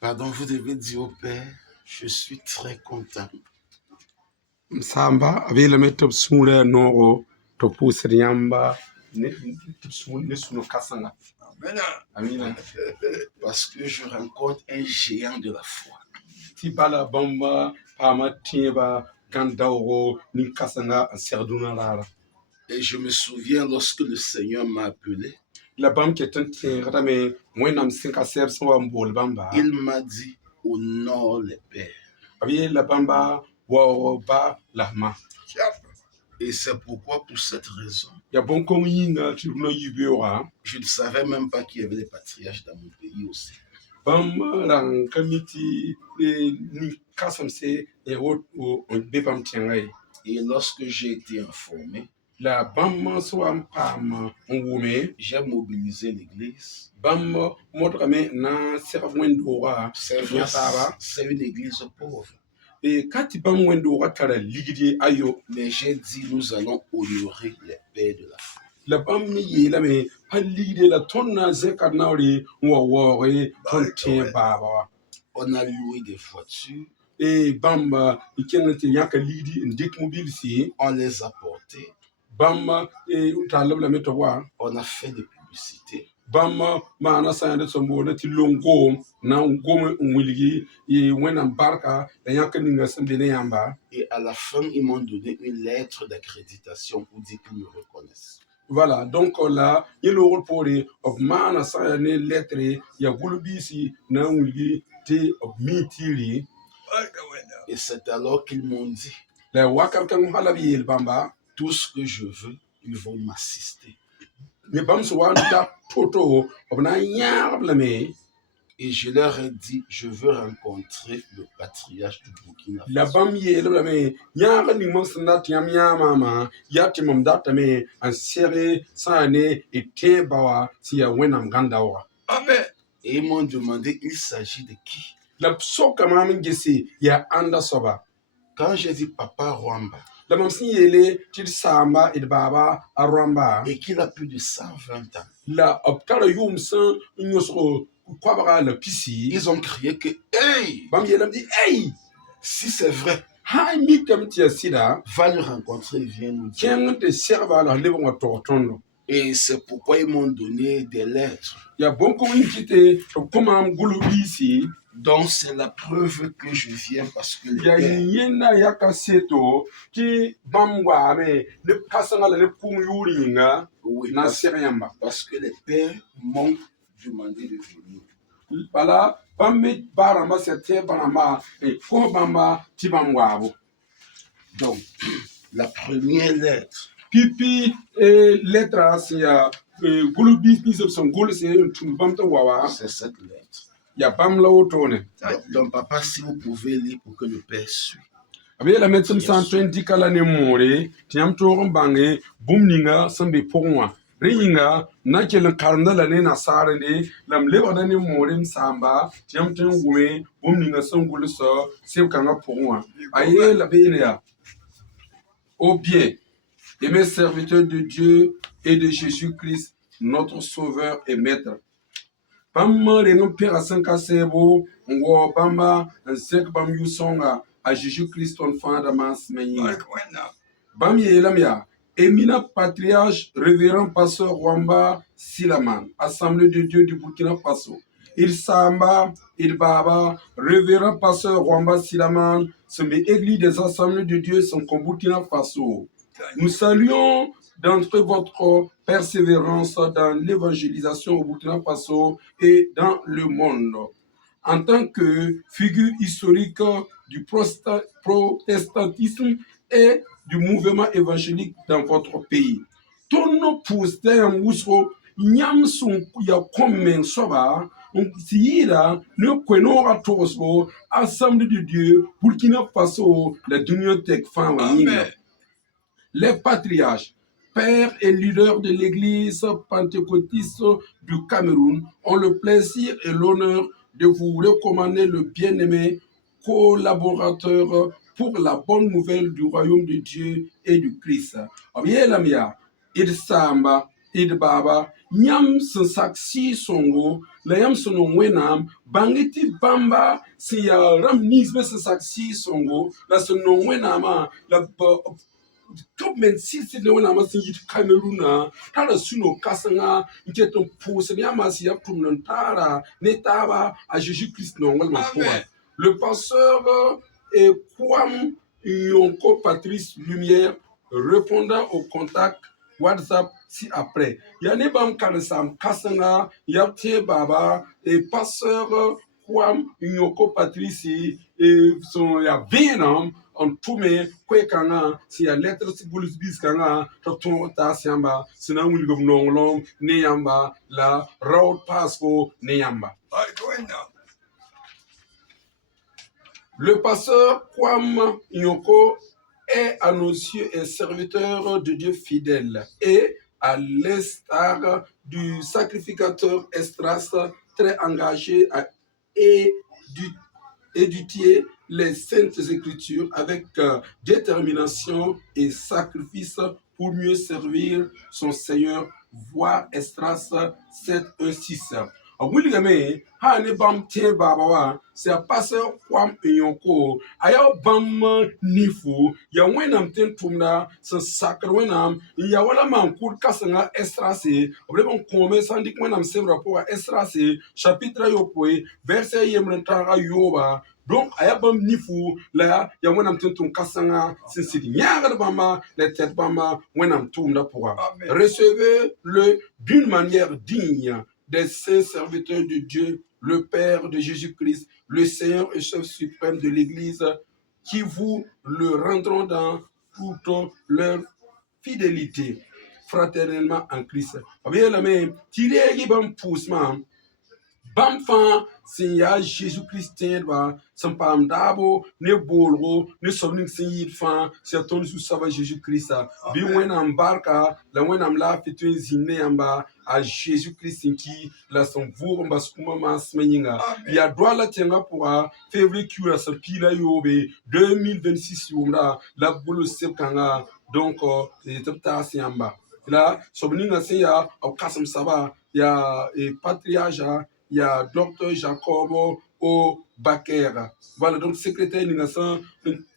Pardon, vous devez dire au Père, je suis très content. Msamba avela metop sule noro to pusri yamba ne suno kasanga. Amina. Parce que je rencontre un géant de la foi. Tibala bamba pama tieba gandauro ni kasanga serduna rara. Et je me souviens lorsque le Seigneur m'a appelé. La bam qui est Il m'a dit honore les pères. La bamba wa la ma. Et c'est pourquoi, pour cette raison, je ne savais même pas qu'il y avait des patriarches dans mon pays aussi. Et lorsque j'ai été informé, j'ai mobilisé l'église. C'est une église pauvre. Mais j'ai dit, nous allons honorer les pères de la foi. On a loué des voitures. On les a portées. On a fait des publicités. Et à la fin, ils m'ont donné une lettre d'accréditation pour dire qu'ils me reconnaissent. Voilà, donc là, il y a le rôle pour les mana sa ne lettre ya gulubisi na ungi te mitiri. Et c'est alors qu'ils m'ont dit, la wakar kan halabi el bamba, tout ce que je veux, ils vont m'assister. Ne bam so wan da toto obna nyarblame. Et je leur ai dit, je veux rencontrer le patriarche du Burkina Faso. La bam yelblame nyar ni monsna tiam yamama yatimum datame en serré sane et tebawa si ya wenam gandawa. Amen. Et ils m'ont demandé, il s'agit de qui? La soka mamin gesi ya anda soba. Quand j'ai dit papa Rwamba, la mam si yele til samba et baba a Rwamba, et qu'il a plus de 120 ans. La optara yum san nyosro kwabara la pisi. Ils ont crié que hey! Bam yelam dit hey! Si c'est vrai, ha mi kam tia sida va le rencontrer, viens nous dire. Tiens te serva la lebo ngatotondo. Et c'est pourquoi ils m'ont donné des lettres. Ya bonko inkite comment gulubisi. Donc c'est la preuve que je viens parce que ya yena yakaseto ki bamwa me le kasanga le kumyuringa na seriamba parce que les pères m'ont demandé de venir. Voilà, bambe barama c'était barama et ko bamba tibamwabo. Donc la première lettre pipi lettre asia gulubi bisop son gol c'est un bamta wawa, c'est cette lettre. Ya bam la otone. Donc papa, si vous pouvez lire pour que le père suive. Avec la médecine santé dikala ne more tiam toron bange bumninga sambe pongwa ringa na kelen karnda la ne na sarande lam leba na ne more msamba tiam ten wume bumninga sangulu so se kanga pongwa aye la bene. Ô bien, aimés serviteurs de Dieu et de Jésus-Christ, notre Sauveur et Maître. Bamba rengo pera sanka sebo ngo bamba nsek bam yusonga a Jésus-Christ ton fanda mas menyi. Bam yelamia éminent patriarche révérend pasteur Rwamba Silaman, Assemblée de Dieu du Burkina Faso. Il samba, il baba, révérend pasteur Rwamba Silaman, semé église des Assemblées de Dieu sont comme Burkina Faso. Nous saluons d'entre votre persévérance dans l'évangélisation au Burkina Faso et dans le monde. En tant que figure historique du protestantisme et du mouvement évangélique dans votre pays. Tono pustem wusro nyamsun ya komen soba sira ne kwenora tosbo Assemblée de Dieu Burkina Faso la Duniothèque Amen. Les patriarches, pères et leaders de l'église pentecôtiste du Cameroun ont le plaisir et l'honneur de vous recommander le bien-aimé collaborateur pour la bonne nouvelle du royaume de Dieu et du Christ. Abiyelamia, id samba, id baba, nyam saksi songo, la yam sono wenam, bangiti bamba, si ya ramnizme saksi songo, la sono wenama, la government sisi ne wana masin yit Cameroon tara suno kasanga nketon pousse ne amasi ya tumnan tara ne taba à Jésus-Christ non wala mapoa. Le pasteur et Kwam Yonko Patrice Lumière répondant au contact WhatsApp ci-après. Yani bam kansam kasanga yapte baba et pasteur Kwam Yonko Patrice et son ya Vietnam en tout mais quoi kanga si ya lettre si bulus bis kanga to ta siamba sina wuli gom nongolong ne yamba la road passport ne yamba. Le pasteur Kwam Nyoko est à nos yeux un serviteur de Dieu fidèle et à l'instar du sacrificateur Estras très engagé à étudier les saintes écritures avec détermination et sacrifice pour mieux servir son Seigneur. Voir Estras 7:1-6. William ha ne bam te baba wa se passer kwam enyonko aya bam nifu ya wenam ten tumna se sakr wenam ya wala man kur kasanga Estrase oblemon kome sandik wenam sevra po Estrase chapitre yo poe verset yemrentara yoba. Donc, ayabam nifu la ya wenam tentum kasanga sisidi nyaga bamba les têtes bamba wenam tumda pourra. Recevez-le d'une manière digne des saints serviteurs de Dieu, le Père de Jésus-Christ, le Seigneur et chef suprême de l'Église, qui vous le rendront dans toute leur fidélité, fraternellement en Christ. Bam fan sin ya Jésus-Christ ba san pam dabo ne bolgo ne somnin sin yit fan se ton su sava Jésus-Christ bi wenam barka la wenam la fitun zinne yamba à Jésus-Christ qui la son vour mbas kuma mas menyinga ya droit tenga pour février qui la sa pila yobe 2026 yumra la bulu sepkanga donc etapta siamba là somninga se ya au kasam saba ya patriarche il y a Dr. Jacobo O'Baker. Voilà, donc secrétaire Ningasan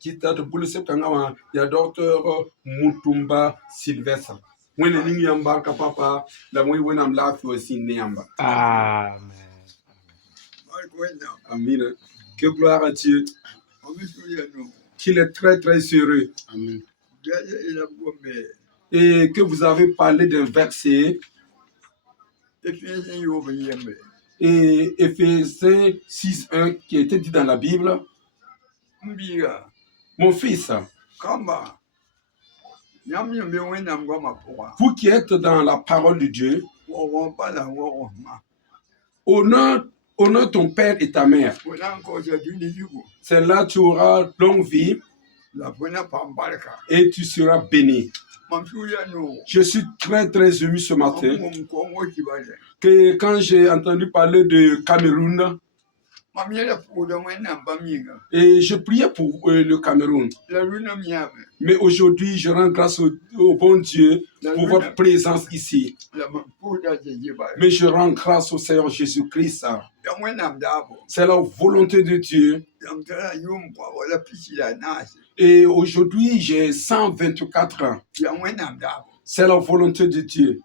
qui est de Boulousep Kangawa, il y a Dr. Mutumba Sylvestre. When the Niamba Papa, la moi when I'm laughing aussi Niamba. Amen. Amen. Que gloire à Dieu. Qu'il est très très heureux. Amen. Et que vous avez parlé d'un verset. Et Éphésiens 6:1 qui était dit dans la Bible. Mon fils, vous qui êtes dans la parole de Dieu, honore ton père et ta mère. C'est là que tu auras longue vie et tu seras béni. Je suis très très ému ce matin que quand j'ai entendu parler de Cameroun et je priais pour le Cameroun. Mais aujourd'hui, je rends grâce au bon Dieu pour votre présence ici. Mais je rends grâce au Seigneur Jésus-Christ. C'est la volonté de Dieu. Et aujourd'hui, j'ai 124 ans. C'est la volonté de Dieu.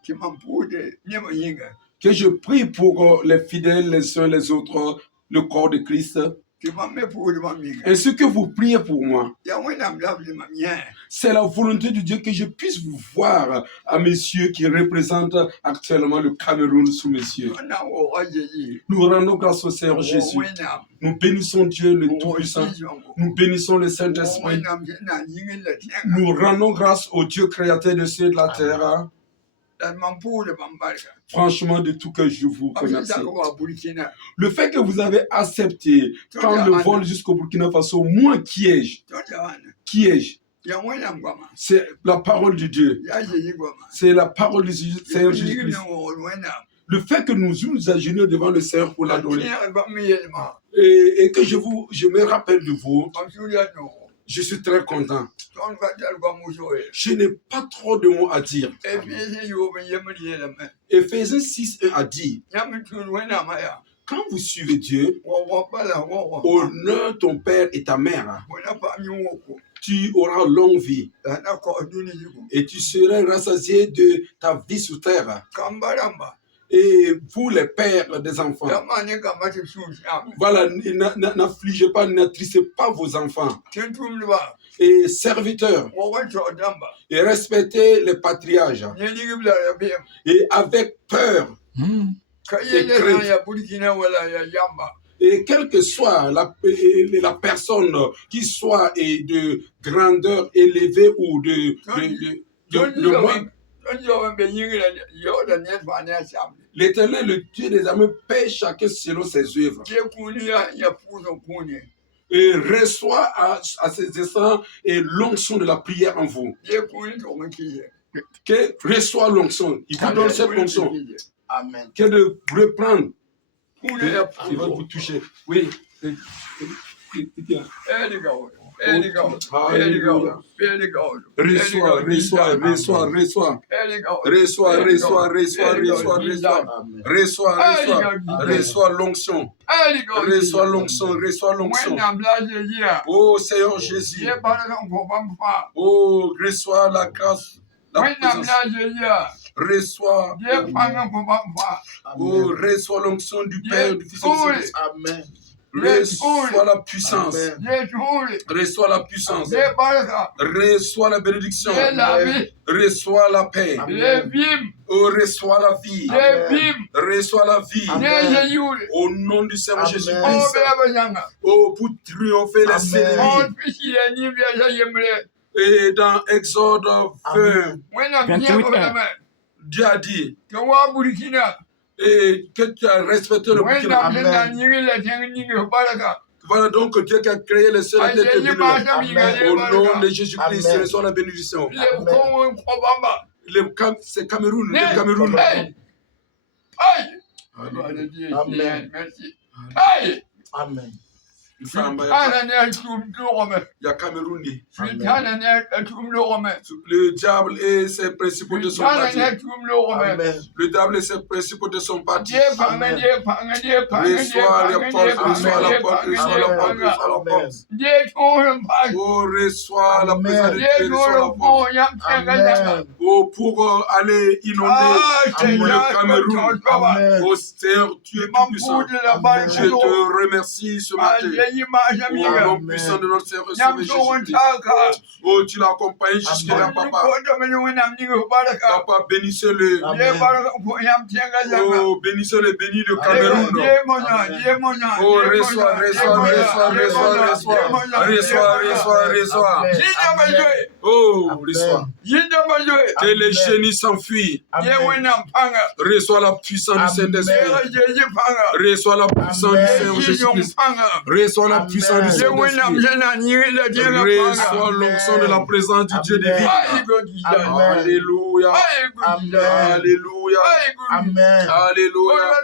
Que je prie pour les fidèles les uns les autres, le corps de Christ. Ainsi que vous priez pour moi. C'est la volonté de Dieu que je puisse vous voir à mes yeux qui représentent actuellement le Cameroun sous mes yeux. Nous rendons grâce au Seigneur Jésus. Nous bénissons Dieu le Tout-Puissant. Nous bénissons le Saint-Esprit. Nous rendons grâce au Dieu créateur de cieux et de la terre. Franchement, de tout cœur, je vous remercie. Le fait que vous avez accepté prendre le vol jusqu'au Burkina Faso, moi, qui ai-je? C'est la parole de Dieu. C'est la parole du Seigneur Jésus-Christ. le fait que nous nous agenouillons devant le Seigneur pour l'adorer, et que je me rappelle de vous, je suis très content. Je n'ai pas trop de mots à dire. Éphésiens 6:1 a dit, quand vous suivez Dieu, honore ton père et ta mère, tu auras longue vie et tu seras rassasié de ta vie sur terre. Et vous, les pères des enfants, voilà, n'affligez pas, n'attristez pas vos enfants. Et serviteurs, et respectez les patriarches. Et avec peur et crainte. Et quelle que soit la personne qui soit de grandeur élevée ou de moins, l'Éternel, le Dieu des armées, paie chacun selon ses œuvres. Et reçoit à ses instants et l'onction de la prière en vous. Que reçoit l'onction. Il vous donne cette onction. Amen. Que de reprendre. Il va vous toucher. Oui. Alléluia. Reçois l'onction. Reçois l'onction. Oh Seigneur Jésus. Oh, reçois la grâce. Reçois. Oh, reçois l'onction du Père, du Fils et du Saint-Esprit. Amen. Reçois la puissance. Reçois la puissance. Reçois la bénédiction. Reçois la paix. Oh, reçois la vie. Reçois la vie. Au nom du Seigneur Jésus-Christ. Oh, pour triompher les séries. Et dans Exode 20, Dieu a dit et que tu as respecté le Burkina. Voilà donc Dieu qui a créé les cieux et la terre. Au nom de Jésus-Christ, reçois la bénédiction. C'est Cameroun. Le Cameroun. Amen. Amen. Il y a Cameroun. Le diable et ses principaux de son parti. Le diable et ses principaux de son parti. Reçois les portes, reçois la porte, reçois la porte, reçois la porte. Oh, reçois la présence de Dieu, reçois la porte. Oh, pour aller inonder le Cameroun. Oh, Seigneur, tu es tout puissant. Je te remercie ce matin. Au nom puissant de notre Seigneur Jésus-Christ. Oh, tu l'as accompagné jusque-là, papa. Papa, bénissez-le. Oh, bénissez-le, bénis le Cameroun. Oh, reçois. Oh, reçois. Que les génies s'enfuient. Reçois la puissance du Saint-Esprit. Reçois la puissance du Seigneur Jésus-Christ. Reçois la puissance du Saint-Esprit. Reçois l'onction de la présence du Dieu divin. Alléluia. Alléluia. Alléluia.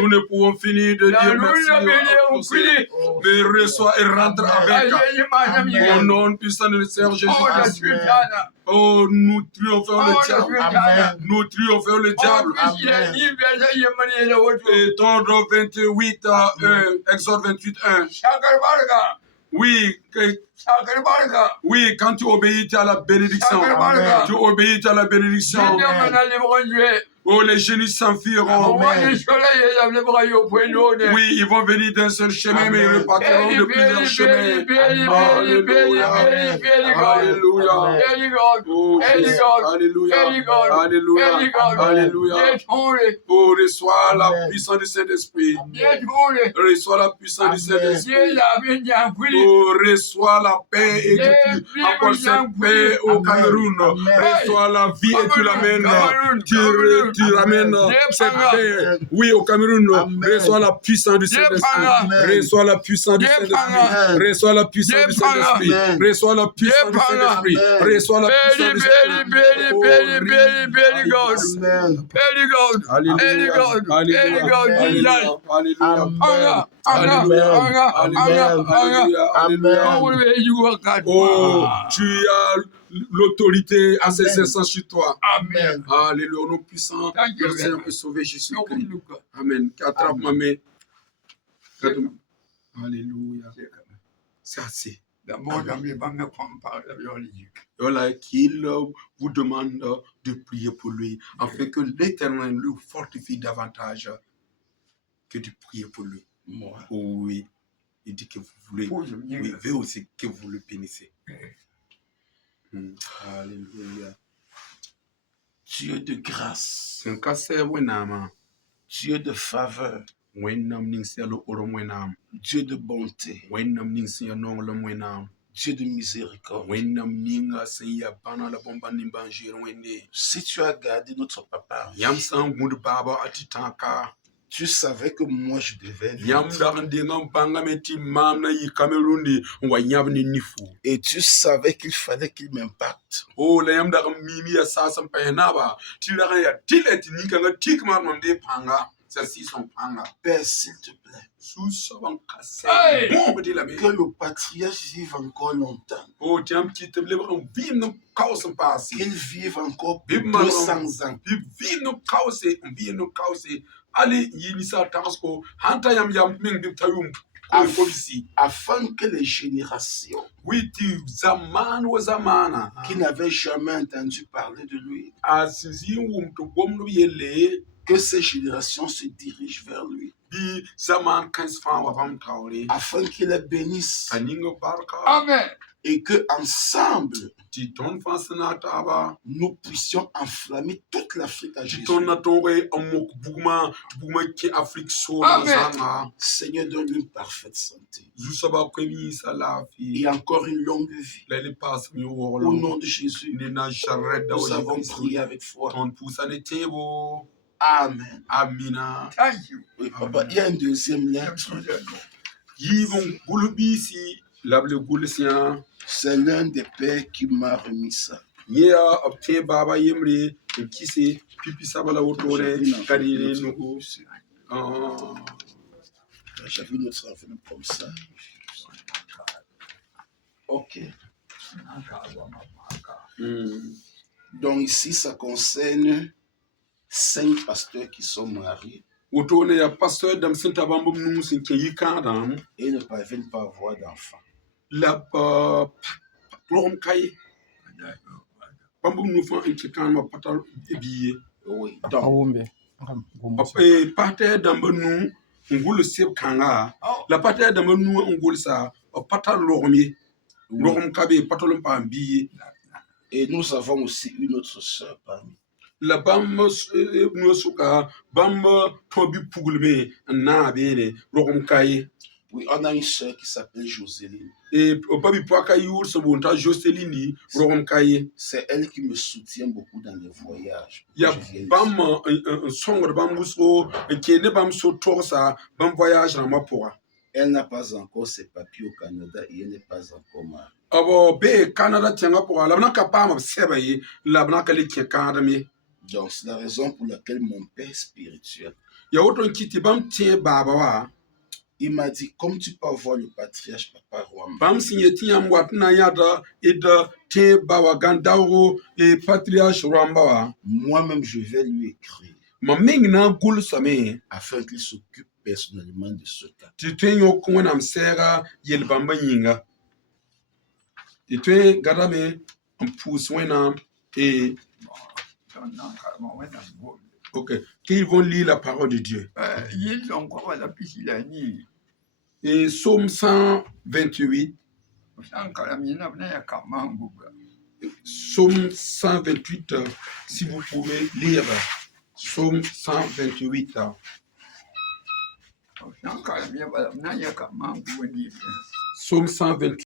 Nous ne pouvons finir de dire merci. Mais reçois et rentre avec. Au nom puissant de Seigneur Jésus-Christ. Oh, nous triomphons le diable. Nous triomphons le diable. Et Exode 28, 1. Oui, quand tu obéis, tu as la bénédiction. Tu obéis, tu as la bénédiction. Oh, les génies s'enfuiront. Oui, ils vont venir d'un seul chemin, mais ils repartiront de plusieurs chemins. Alléluia. Alléluia. Oh, Alléluia. Alléluia. Oh, reçois la puissance du Saint-Esprit. Reçois la puissance du Saint-Esprit. Oh, reçois la paix et que tu apportes cette paix au Cameroun. Reçois la vie et tu l'amènes. Tu tu ramènes cette paix. Oui, au Cameroun, reçois la puissance du Saint-Esprit. Reçois la puissance du Saint-Esprit. Reçois la puissance du Saint-Esprit. Reçois la puissance du Saint-Esprit. Reçois la puissance du Saint-Esprit. Oh, tu as l'autorité à ces instants sur toi. Amen. Alléluia, au nom puissant, le Seigneur peut sauver Jésus-Christ. Amen. Attrape ma main. Alléluia. C'est assez. Voilà, qu'il vous demande de prier pour lui, afin que l'Éternel le fortifie davantage que de prier pour lui. Moi. Oui, il dit que vous voulez, oui, veut aussi que vous le bénissez. Alléluia. Dieu de grâce, Dieu Dieu de faveur, Dieu de bonté, Dieu de miséricorde. Si tu as gardé notre papa, tu savais que moi je devais vivre. Et tu savais qu'il fallait qu'il m'impacte. Père, s'il te plaît, que le patriarche vive encore longtemps. Qu'il vive encore 200 ans. Afin que les générations qui n'avaient jamais entendu parler de lui, que ces générations se dirigent vers lui, afin qu'il les bénisse. Amen. Et que ensemble nous puissions enflammer toute l'Afrique à Jésus. Seigneur, donne une parfaite santé et encore une longue vie. Au nom de Jésus, nous avons prié avec foi. Amen. Amina. Thank you. Oui, papa, il y a une deuxième lettre. C'est l'un des pères qui m'a remis ça. J'avais notre enveloppe comme ça. Ok. Donc ici, ça concerne 5 pasteurs qui sont mariés et ne parviennent pas à avoir d'enfants. Oui, donc, et nous avons aussi une autre sœur parmi. Oui, on a une sœur qui s'appelle Joséline. C'est elle qui me soutient beaucoup dans les voyages. Elle n'a pas encore ses papiers au Canada et elle n'est pas encore mariée. Donc, c'est la raison pour laquelle mon père spirituel, il m'a dit, comme tu peux voir le patriarche Papa Rwamba, moi-même je vais lui écrire afin qu'il s'occupe personnellement de ce cas. Ok, qu'ils vont lire la parole de Dieu. Et Psaume 128. Psaume 128, si vous pouvez lire. Psaume 128. Psaume 128.